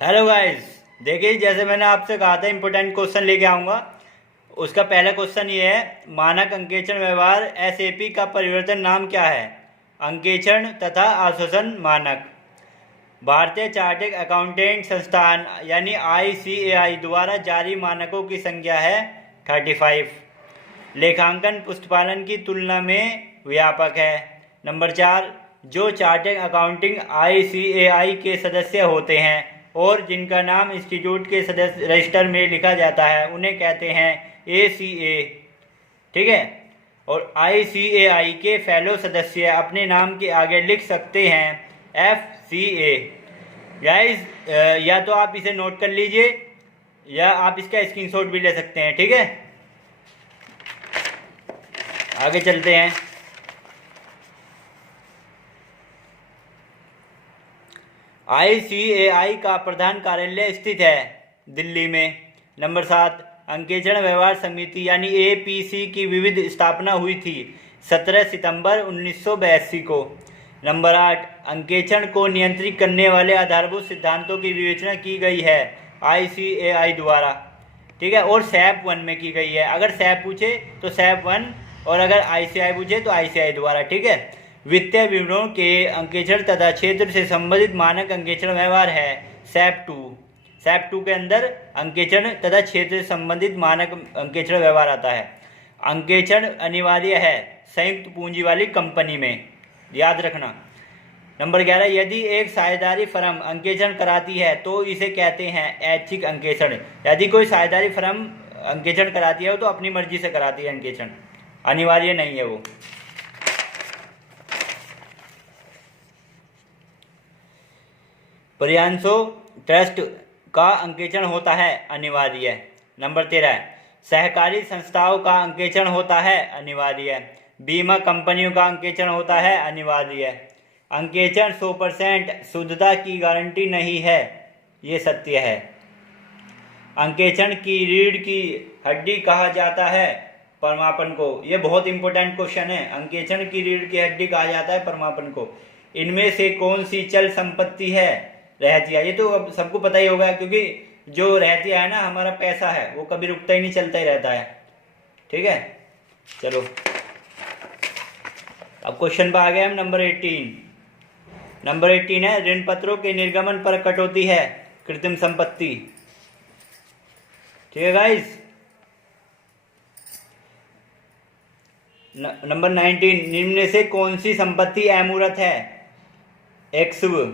Hello guys. देखिए, जैसे मैंने आपसे कहा था इम्पोर्टेंट क्वेश्चन लेके आऊँगा। उसका पहला क्वेश्चन ये है, मानक अंकेक्षण व्यवहार एसएपी का परिवर्तन नाम क्या है? अंकेक्षण तथा आश्वासन मानक। भारतीय चार्टर्ड अकाउंटेंट संस्थान यानी आईसीएआई द्वारा जारी मानकों की संख्या है 35। लेखांकन पुस्तपालन की तुलना में व्यापक है। नंबर 4, जो चार्टर्ड अकाउंटिंग आईसीएआई के सदस्य होते हैं और जिनका नाम इंस्टीट्यूट के सदस्य रजिस्टर में लिखा जाता है उन्हें कहते हैं एसीए। ठीक है। और आईसीएआई के फेलो सदस्य अपने नाम के आगे लिख सकते हैं एफसीए। गाइस, या तो आप इसे नोट कर लीजिए या आप इसका स्क्रीनशॉट भी ले सकते हैं। ठीक है, आगे चलते हैं। आईसीएआई का प्रधान कार्यालय स्थित है दिल्ली में। नंबर 7, अंकेक्षण व्यवहार समिति यानी एपीसी की विविध स्थापना हुई थी 17 सितंबर 1982 को। नंबर 8, अंकेक्षण को नियंत्रित करने वाले आधारभूत सिद्धांतों की विवेचना की गई है आईसीएआई द्वारा। ठीक है, और सैप 1 में की गई है। अगर सैप पूछे तो सैप 1 और अगर आईसीआई पूछे तो आईसीआई द्वारा। ठीक है। वित्तीय विवरणों के अंकेक्षण तथा क्षेत्र से संबंधित मानक अंकेक्षण व्यवहार है सैप 2। सैप 2 के अंदर अंकेक्षण तथा क्षेत्र से संबंधित मानक अंकेक्षण व्यवहार आता है। अंकेक्षण अनिवार्य है संयुक्त पूंजी वाली कंपनी में, याद रखना। नंबर 11, यदि एक साझेदारी फर्म अंकेक्षण कराती है तो इसे कहते हैं ऐच्छिक अंकेक्षण। यदि कोई साझेदारी फर्म अंकेक्षण कराती है तो अपनी मर्जी से कराती है अंकेक्षण, अनिवार्य नहीं है वो। प्रियांशु ट्रस्ट का अंकेक्षण होता है अनिवार्य। नंबर 13, सहकारी संस्थाओं का अंकेक्षण होता है अनिवार्य। बीमा कंपनियों का अंकेक्षण होता है अनिवार्य। अंकेक्षण 100% शुद्धता की गारंटी नहीं है, ये सत्य है। अंकेक्षण की रीढ़ की हड्डी कहा जाता है प्रमापन को। ये बहुत इंपॉर्टेंट क्वेश्चन है। अंकेक्षण की रीढ़ की हड्डी कहा जाता है प्रमापन को। इनमें से कौन सी चल संपत्ति है? रहतिया। ये तो अब सबको पता ही होगा, क्योंकि जो रहतिया है ना, हमारा पैसा है, वो कभी रुकता ही नहीं, चलता ही रहता है। ठीक है, चलो अब क्वेश्चन पर आ गए हम। नंबर 18 है, ऋण पत्रों के निर्गमन पर कटौती है कृत्रिम संपत्ति। ठीक है गाइस। नंबर 19, निम्न में से कौन सी संपत्ति अमूर्त है? एक्सव।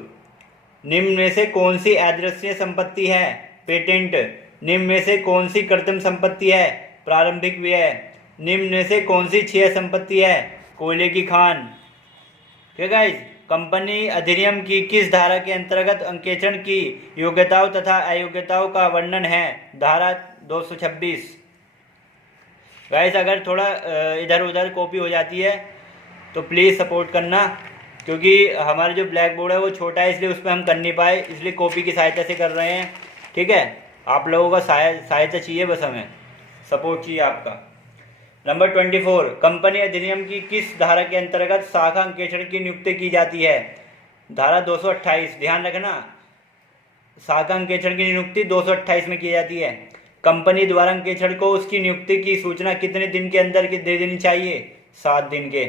निम्न में से कौन सी अदृश्य संपत्ति है? पेटेंट। निम्न में से कौन सी कृत्रिम संपत्ति है? प्रारंभिक व्यय। निम्न में से कौन सी क्षय संपत्ति है? कोयले की खान। ठीक है गाइस। कंपनी अधिनियम की किस धारा के अंतर्गत अंकेक्षण की योग्यताओं तथा अयोग्यताओं का वर्णन है? धारा 226। गाइस, अगर थोड़ा इधर उधर कॉपी हो जाती है तो प्लीज़ सपोर्ट करना, क्योंकि हमारा जो ब्लैक बोर्ड है वो छोटा है, इसलिए उस पर हम कर नहीं पाए, इसलिए कॉपी की सहायता से कर रहे हैं। ठीक है, आप लोगों का सहायता चाहिए, बस हमें सपोर्ट चाहिए आपका। नंबर 24, कंपनी अधिनियम की किस धारा के अंतर्गत शाखा अंकेक्षण की नियुक्ति की जाती है? धारा 228। ध्यान रखना, शाखा अंकेक्षण की नियुक्ति 228 में की जाती है। कंपनी द्वारा अंकेक्षण को उसकी नियुक्ति की सूचना कितने दिन के अंदर दे देनी चाहिए? 7 दिन के।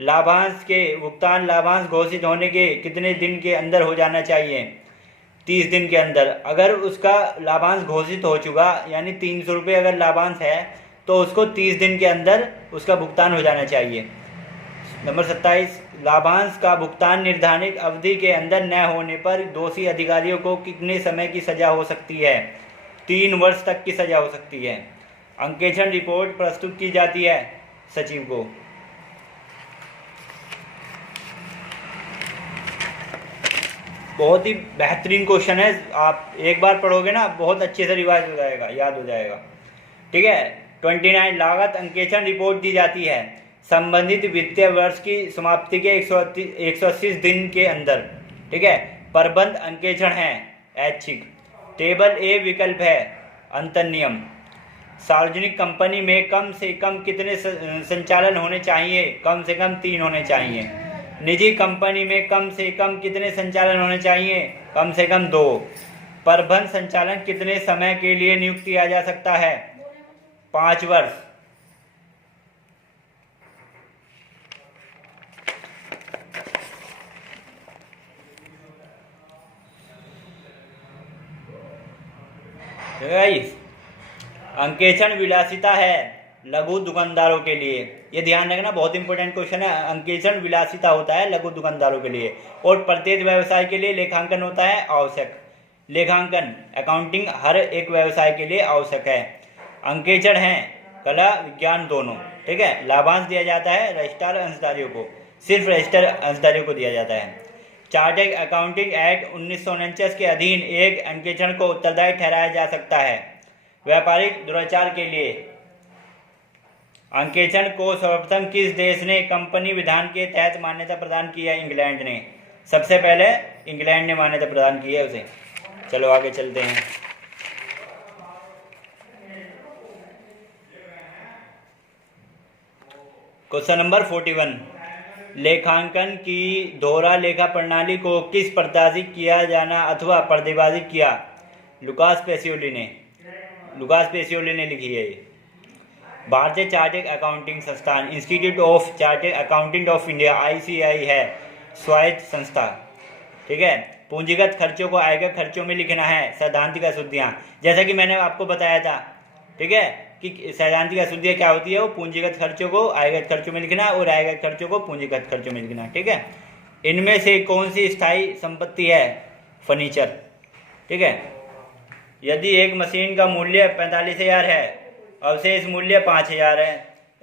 लाभांश के भुगतान लाभांश घोषित होने के कितने दिन के अंदर हो जाना चाहिए? 30 दिन के अंदर। अगर उसका लाभांश घोषित हो चुका, यानी 300 रुपये अगर लाभांश है, तो उसको 30 दिन के अंदर उसका भुगतान हो जाना चाहिए। नंबर 27, लाभांश का भुगतान निर्धारित अवधि के अंदर न होने पर दोषी अधिकारियों को कितने समय की सजा हो सकती है? 3 वर्ष तक की सजा हो सकती है। अंकेक्षण रिपोर्ट प्रस्तुत की जाती है सचिव को। बहुत ही बेहतरीन क्वेश्चन है, आप एक बार पढ़ोगे ना, बहुत अच्छे से रिवाइज हो जाएगा, याद हो जाएगा। ठीक है। 29, लागत अंकेक्षण रिपोर्ट दी जाती है संबंधित वित्तीय वर्ष की समाप्ति के 180 दिन के अंदर। ठीक है। प्रबंध अंकेक्षण है ऐच्छिक। टेबल ए विकल्प है अंतर नियम। सार्वजनिक कंपनी में कम से कम कितने संचालन होने चाहिए? कम से कम 3 होने चाहिए। निजी कंपनी में कम से कम कितने संचालन होने चाहिए? कम से कम 2। प्रबंध संचालन कितने समय के लिए नियुक्त किया जा सकता है? 5 वर्ष। अंकेक्षण विलासिता है लघु दुकानदारों के लिए, ये ध्यान रखना, बहुत इंपॉर्टेंट क्वेश्चन है। अंकेक्षण विलासिता होता है लघु दुकानदारों के लिए, और प्रत्येक व्यवसाय के लिए लेखांकन होता है आवश्यक। लेखांकन अकाउंटिंग हर एक व्यवसाय के लिए आवश्यक है। अंकेक्षण है कला विज्ञान दोनों, ठीक है। लाभांश दिया जाता है रजिस्ट्रार अंशधारियों को, सिर्फ रजिस्टर अंशधारियों को दिया जाता है। चार्टर्ड अकाउंटिंग एक्ट 1949 के अधीन एक अंकेक्षण को उत्तरदायी ठहराया जा सकता है। व्यापारिक दुराचार के लिए अंकेक्षण को सर्वप्रथम किस देश ने कंपनी विधान के तहत मान्यता प्रदान की है? इंग्लैंड ने। सबसे पहले इंग्लैंड ने मान्यता प्रदान की है उसे। चलो आगे चलते हैं। क्वेश्चन नंबर 41, लेखांकन की दोहरा लेखा प्रणाली को किस प्रस्तावित किया जाना अथवा प्रतिपादित किया? लुकास पेसियोली ने लिखी है। भारतीय चार्टर्ड अकाउंटिंग संस्थान institute of chartered accountant of India ICAI है स्वायत्त संस्था, ठीक है। पूंजीगत खर्चों को आयकर खर्चों में लिखना है, सैद्धांतिक अशुद्धियां, जैसा कि मैंने आपको बताया था, ठीक है, कि सैद्धांतिक अशुद्धियां क्या होती है, वो पूंजीगत खर्चों को आयकर खर्चों में लिखना और आयकर खर्चों को पूंजीगत खर्चों में लिखना, ठीक है। इनमें से कौन सी स्थायी संपत्ति है? फर्नीचर, ठीक है। यदि एक मशीन का मूल्य 45,000 है, अवशेष मूल्य 5,000 है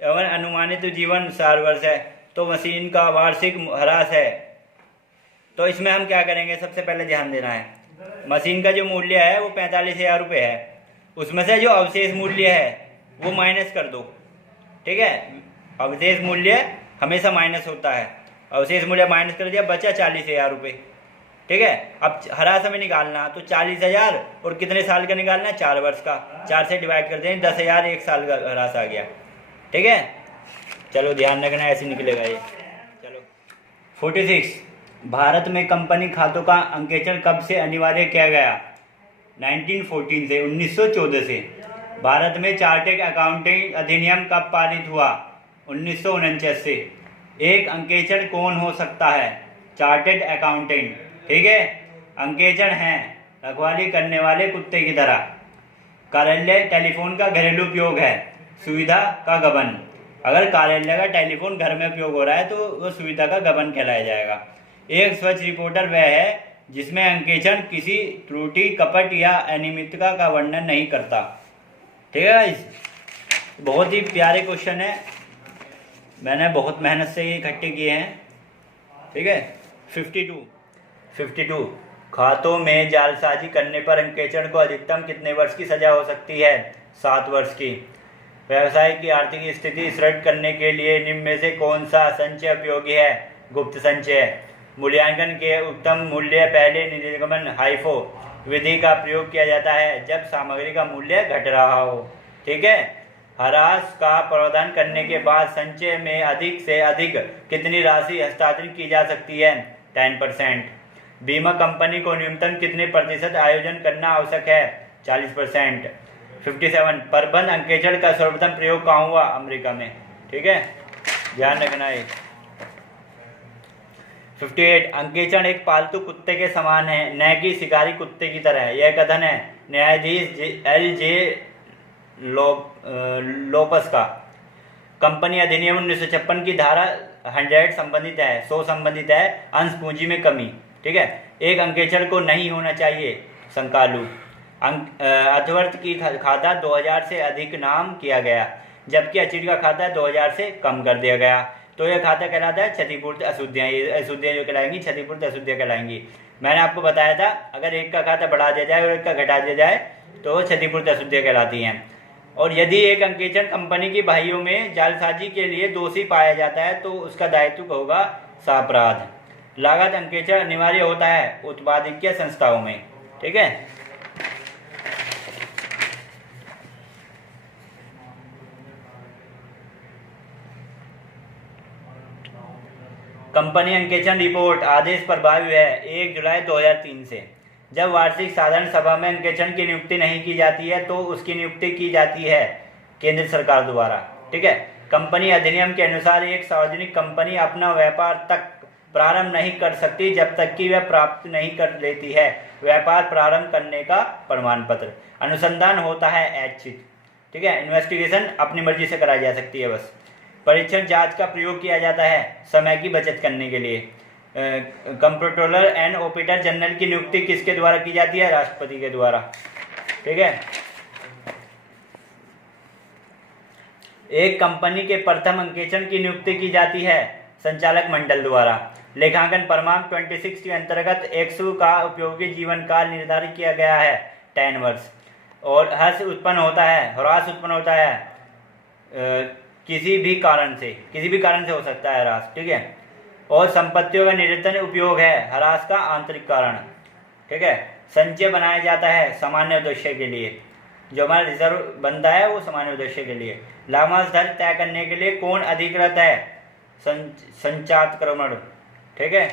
एवं अनुमानित जीवन 4 वर्ष है, तो मशीन का वार्षिक ह्रास है। तो इसमें हम क्या करेंगे? सबसे पहले ध्यान देना है, मशीन का जो मूल्य है वो 45,000 रुपये है, उसमें से जो अवशेष मूल्य है वो माइनस कर दो, ठीक है। अवशेष मूल्य हमेशा माइनस होता है, अवशेष मूल्य माइनस कर दिया, बचा 40,000 रुपये, ठीक है। अब ह्रास हमें निकालना, तो 40,000 और कितने साल का निकालना है? 4 वर्ष का। 4 से डिवाइड करते हैं, 10,000 1 साल का ह्रास आ गया, ठीक है। चलो ध्यान रखना, ऐसे निकलेगा ये। चलो 46, भारत में कंपनी खातों का अंकेक्षण कब से अनिवार्य किया गया? 1914 से, 1914 से। भारत में चार्टर्ड अकाउंटिंग अधिनियम कब पारित हुआ? 1949 से। एक अंकेक्षण कौन हो सकता है? चार्टर्ड अकाउंटेंट, ठीक है। अंकेक्षण है रखवाली करने वाले कुत्ते की तरह। कार्यालय टेलीफोन का घरेलू उपयोग है, सुविधा का गबन। अगर कार्यालय का टेलीफोन घर में उपयोग हो रहा है तो वो सुविधा का गबन कहलाया जाएगा। एक स्वच्छ रिपोर्टर वह है जिसमें अंकेक्षण किसी त्रुटि, कपट या अनियमितता का वर्णन नहीं करता, ठीक है। बहुत ही प्यारे क्वेश्चन है, मैंने बहुत मेहनत से ये इकट्ठे किए हैं, ठीक है। 52, खातों में जालसाजी करने पर अंकेक्षण को अधिकतम कितने वर्ष की सजा हो सकती है? 7 वर्ष की। व्यवसाय की आर्थिक स्थिति सुदृढ़ करने के लिए निम्न में से कौन सा संचय उपयोगी है? गुप्त संचय। मूल्यांकन के उत्तम मूल्य पहले निर्गमन हाइफो विधि का प्रयोग किया जाता है जब सामग्री का मूल्य घट रहा हो, ठीक है। ह्रास का प्रावधान करने के बाद संचय में अधिक से अधिक कितनी राशि हस्तांतरित की जा सकती है? 10%। बीमा कंपनी को न्यूनतम कितने प्रतिशत आयोजन करना आवश्यक है? 40%। 57, प्रबंध अंकेक्षण का सर्वप्रथम प्रयोग कहाँ हुआ? अमेरिका में, ठीक है, ध्यान रखना है। 58, अंकेक्षण एक पालतू कुत्ते के समान है, न कि शिकारी कुत्ते की तरह। यह कथन है न्यायाधीश LJ लोपस का। कंपनी अधिनियम 1956 की धारा 100 संबंधित है, 100 संबंधित है अंश पूंजी में कमी, ठीक है। एक अंकेक्षण को नहीं होना चाहिए संकालु। अर्थवर्ष की खाता 2000 से अधिक नाम किया गया, जबकि अचीर का खाता 2000 से कम कर दिया गया, तो यह खाता कहलाता है क्षतिपूर्ति अशुद्धियाँ। ये अशुद्धियाँ जो कहलाएंगी क्षतिपूर्ति अशुद्धियाँ कहलाएंगी। मैंने आपको बताया था अगर एक का खाता बढ़ा दिया जाए और एक का घटा दिया जाए तो क्षतिपूर्ति अशुद्धियाँ कहलाती हैं। और यदि एक अंकेक्षण कंपनी की भाइयों में जालसाजी के लिए दोषी पाया जाता है तो उसका दायित्व होगा सापराध। लागत अंकेक्षण अनिवार्य होता है उत्पादकीय संस्थाओं में, ठीक है। कंपनी अंकेक्षण रिपोर्ट आदेश प्रभावी है 1 जुलाई 2003 से। जब वार्षिक साधारण सभा में अंकेक्षण की नियुक्ति नहीं की जाती है तो उसकी नियुक्ति की जाती है केंद्र सरकार द्वारा। ठीक है। कंपनी अधिनियम के अनुसार एक सार्वजनिक कंपनी अपना व्यापार तक प्रारंभ नहीं कर सकती जब तक कि वह प्राप्त नहीं कर लेती है व्यापार प्रारंभ करने का प्रमाण पत्र। अनुसंधान होता है ऐच्छिक। ठीक है। इन्वेस्टिगेशन अपनी मर्जी से कराई जा सकती है बस। परीक्षण जांच का प्रयोग किया जाता है समय की बचत करने के लिए। कंप्ट्रोलर एंड ऑडिटर जनरल की नियुक्ति किसके द्वारा की जाती है? राष्ट्रपति के द्वारा। ठीक है। एक कंपनी के प्रथम अंकेक्षण की नियुक्ति की जाती है संचालक मंडल द्वारा। लेखांकन प्रमाण 26 के अंतर्गत एक्सु का उपयोगी जीवन काल निर्धारित किया गया है 10 वर्ष। और ह्रास उत्पन्न होता है किसी भी कारण से हो सकता है ह्रास। ठीक है। और संपत्तियों का निरंतर उपयोग है ह्रास का आंतरिक कारण। ठीक है। संचय बनाया जाता है सामान्य उद्देश्य के लिए, जो हमारा रिजर्व बनता है वो सामान्य उद्देश्य के लिए। लाभांश दर तय करने के लिए कौन अधिकृत है? संचालक्रमण। ठीक है।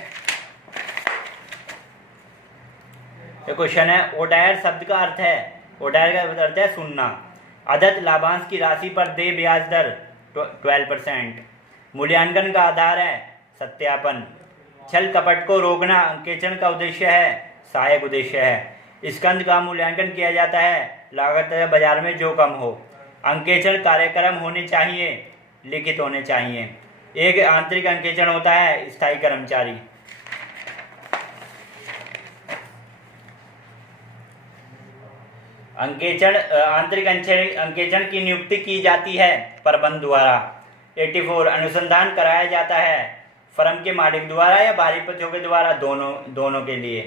ये क्वेश्चन है। ओडायर शब्द का अर्थ है सुनना। अदत्त लाभांश की राशि पर देय ब्याज दर 12%। मूल्यांकन का आधार है सत्यापन। छल कपट को रोकना अंकेक्षण का उद्देश्य है, सहायक उद्देश्य है। स्कंद का मूल्यांकन किया जाता है लागत बाजार में जो कम हो। अंकेक्षण कार्यक्रम होने चाहिए, लिखित होने चाहिए। एक आंतरिक अंकेक्षण होता है स्थायी कर्मचारी। आंतरिक अंकेक्षण की नियुक्ति की जाती है प्रबंध द्वारा। 84 अनुसंधान कराया जाता है फर्म के मालिक द्वारा या बाहरी पक्षों के द्वारा, दोनों के लिए।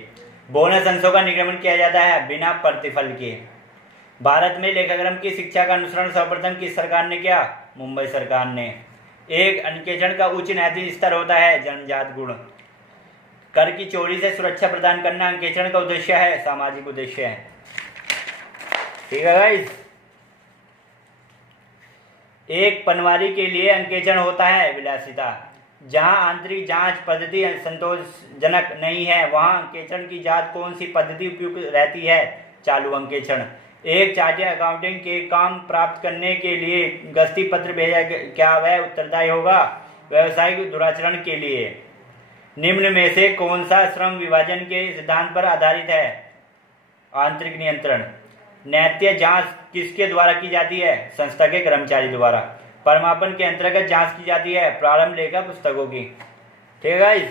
बोनस अंशों का निगमन किया जाता है बिना प्रतिफल के। भारत में लेखाक्रम की शिक्षा का अनुसरण सर्वप्रथम किस सरकार ने किया? मुंबई सरकार ने। एक अंकेक्षण का उच्च नैतिक स्तर होता है जन्मजात गुण। कर की चोरी से सुरक्षा प्रदान करना अंकेक्षण का उद्देश्य है, सामाजिक उद्देश्य है। ठीक है गाइस। एक पनवारी के लिए अंकेक्षण होता है विलासिता। जहां आंतरिक जांच पद्धति संतोषजनक नहीं है वहां अंकेक्षण की जांच कौन सी पद्धति उपयुक्त रहती है? चालू अंकेक्षण। एक चार्टर्ड अकाउंटेंट के काम प्राप्त करने के लिए गस्ती पत्र भेजा, क्या वह उत्तरदायी होगा व्यवसायिक दुराचरण के लिए? निम्न में से कौन सा श्रम विभाजन के सिद्धांत पर आधारित है? आंतरिक नियंत्रण। नैत्य जांच किसके द्वारा की जाती है? संस्था के कर्मचारी द्वारा। प्रमापन के अंतर्गत जांच की जाती है प्रारंभ लेखा पुस्तकों की। ठीक है गाइस।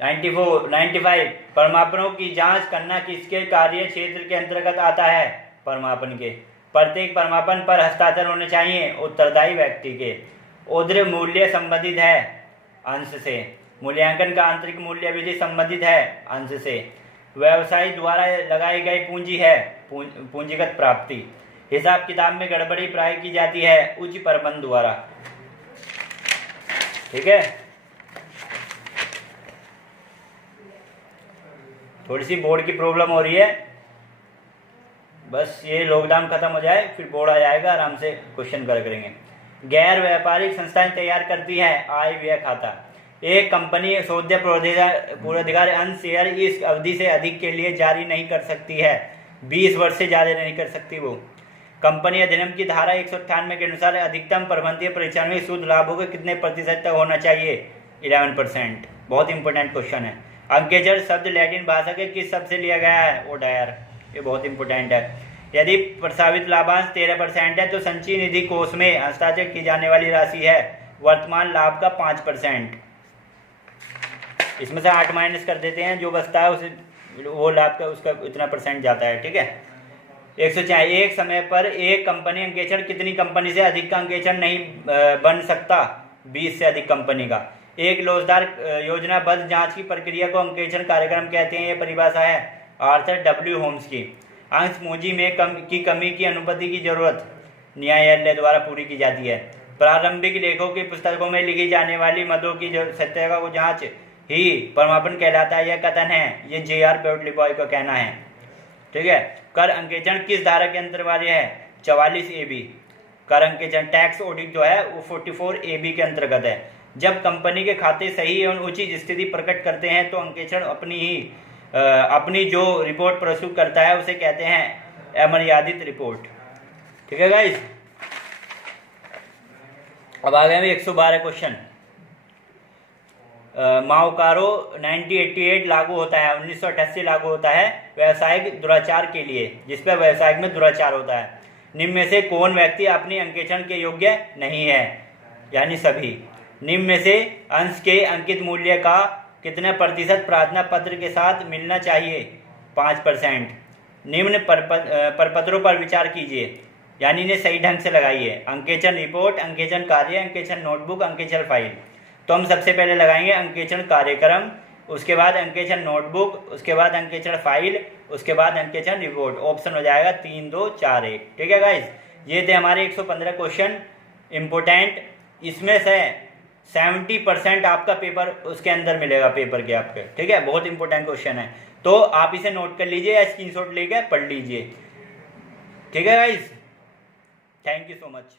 95 प्रमापनों की जांच करना किसके कार्य क्षेत्र के अंतर्गत आता है? प्रमापन के। प्रत्येक प्रमापन पर हस्ताक्षर होने चाहिए उत्तरदायी व्यक्ति के। उद्र मूल्य संबंधित है अंश से। मूल्यांकन का आंतरिक मूल्य विधि संबंधित है अंश से। व्यवसायी द्वारा लगाई गई पूंजी है पूंजीगत प्राप्ति। हिसाब किताब में गड़बड़ी प्राय की जाती है उच्च प्रबंध द्वारा। ठीक है। थोड़ी सी बोर्ड की प्रॉब्लम हो रही है, बस ये लॉकडाउन खत्म हो जाए फिर बोर्ड आ जाएगा, आराम से क्वेश्चन करेंगे। गैर व्यापारिक संस्थाएं तैयार करती है आय व्यय खाता। एक कंपनी सौदे पूर्वाधिकार अंश शेयर इस अवधि से अधिक के लिए जारी नहीं कर सकती है, 20 वर्ष से ज़्यादा नहीं कर सकती वो। कंपनी अधिनियम की धारा 198 के अनुसार अधिकतम प्रबंधकीय परिचालन में शुद्ध लाभों के कितने प्रतिशत तक होना चाहिए? 11%। बहुत इंपॉर्टेंट क्वेश्चन है। अंकेक्षण शब्द लैटिन भाषा के किस शब्द से लिया गया है? ओडायर। ये बहुत इंपॉर्टेंट है। यदि प्रस्तावित लाभांश 13% है तो संचयी निधि कोष में हस्ताक्षर की जाने वाली राशि है वर्तमान लाभ का 5%। इसमें से 8 माइनस कर देते हैं, जो बचता है उसे वो लाभ का उसका इतना % जाता है। ठीक है। 104 एक समय पर एक कंपनी अंकेक्षण कितनी कंपनी से अधिक का अंकेक्षण नहीं बन सकता? 20 से अधिक कंपनी का। एक लोचदार योजनाबद्ध जांच की प्रक्रिया को अंकेक्षण कार्यक्रम कहते हैं। यह परिभाषा है आर्थर डब्ल्यू होम्स की। अंश पूंजी में कमी की अनुमति की जरूरत न्यायालय द्वारा पूरी की जाती है। प्रारंभिक लेखों की पुस्तकों में लिखी जाने वाली मदों की सत्यता को जांच ही प्रमापन कहलाता है। यह कथन है, ये J.R. पेटलीबॉय का कहना है। ठीक है। कर अंकेक्षण किस धारा के अंतर्गत है? 44 AB। कर अंकेक्षण टैक्स ऑडिट जो है वो 44 AB के अंतर्गत है। जब कंपनी के खाते सही एवं उचित स्थिति प्रकट करते हैं तो अंकेक्षण अपनी जो रिपोर्ट प्रस्तुत करता है उसे कहते हैं अमर्यादित रिपोर्ट। ठीक है गाइस, अब आ गए हम 112 क्वेश्चन। माओकारो 1988 लागू होता है, 1988 लागू होता है व्यावसायिक दुराचार के लिए, जिसपे व्यवसायिक में दुराचार होता है। निम्न में से कौन व्यक्ति अपनी अंकेक्षण के योग्य नहीं है, यानी सभी। निम्न में से अंश के अंकित मूल्य का कितने प्रतिशत प्रार्थना पत्र के साथ मिलना चाहिए, 5%। निम्न प्रपत्रों पर विचार कीजिए, यानी इन्हें सही ढंग से लगाइए। अंकेक्षण रिपोर्ट, अंकेक्षण कार्य, अंकेक्षण नोटबुक, अंकेक्षण फाइल। तो हम सबसे पहले लगाएंगे अंकेक्षण कार्यक्रम, उसके बाद अंकेक्षण नोटबुक, उसके बाद अंकेक्षण फाइल, उसके बाद अंकेक्षण रिपोर्ट। ऑप्शन हो जाएगा 3, 2, 4, 1। ठीक है गाइस, ये थे हमारे 115 क्वेश्चन इम्पोर्टेंट। इसमें से 70% आपका पेपर उसके अंदर मिलेगा, पेपर के आपके। ठीक है, बहुत इंपॉर्टेंट क्वेश्चन है, तो आप इसे नोट कर लीजिए या स्क्रीनशॉट लेकर पढ़ लीजिए। ठीक है guys, thank you so much.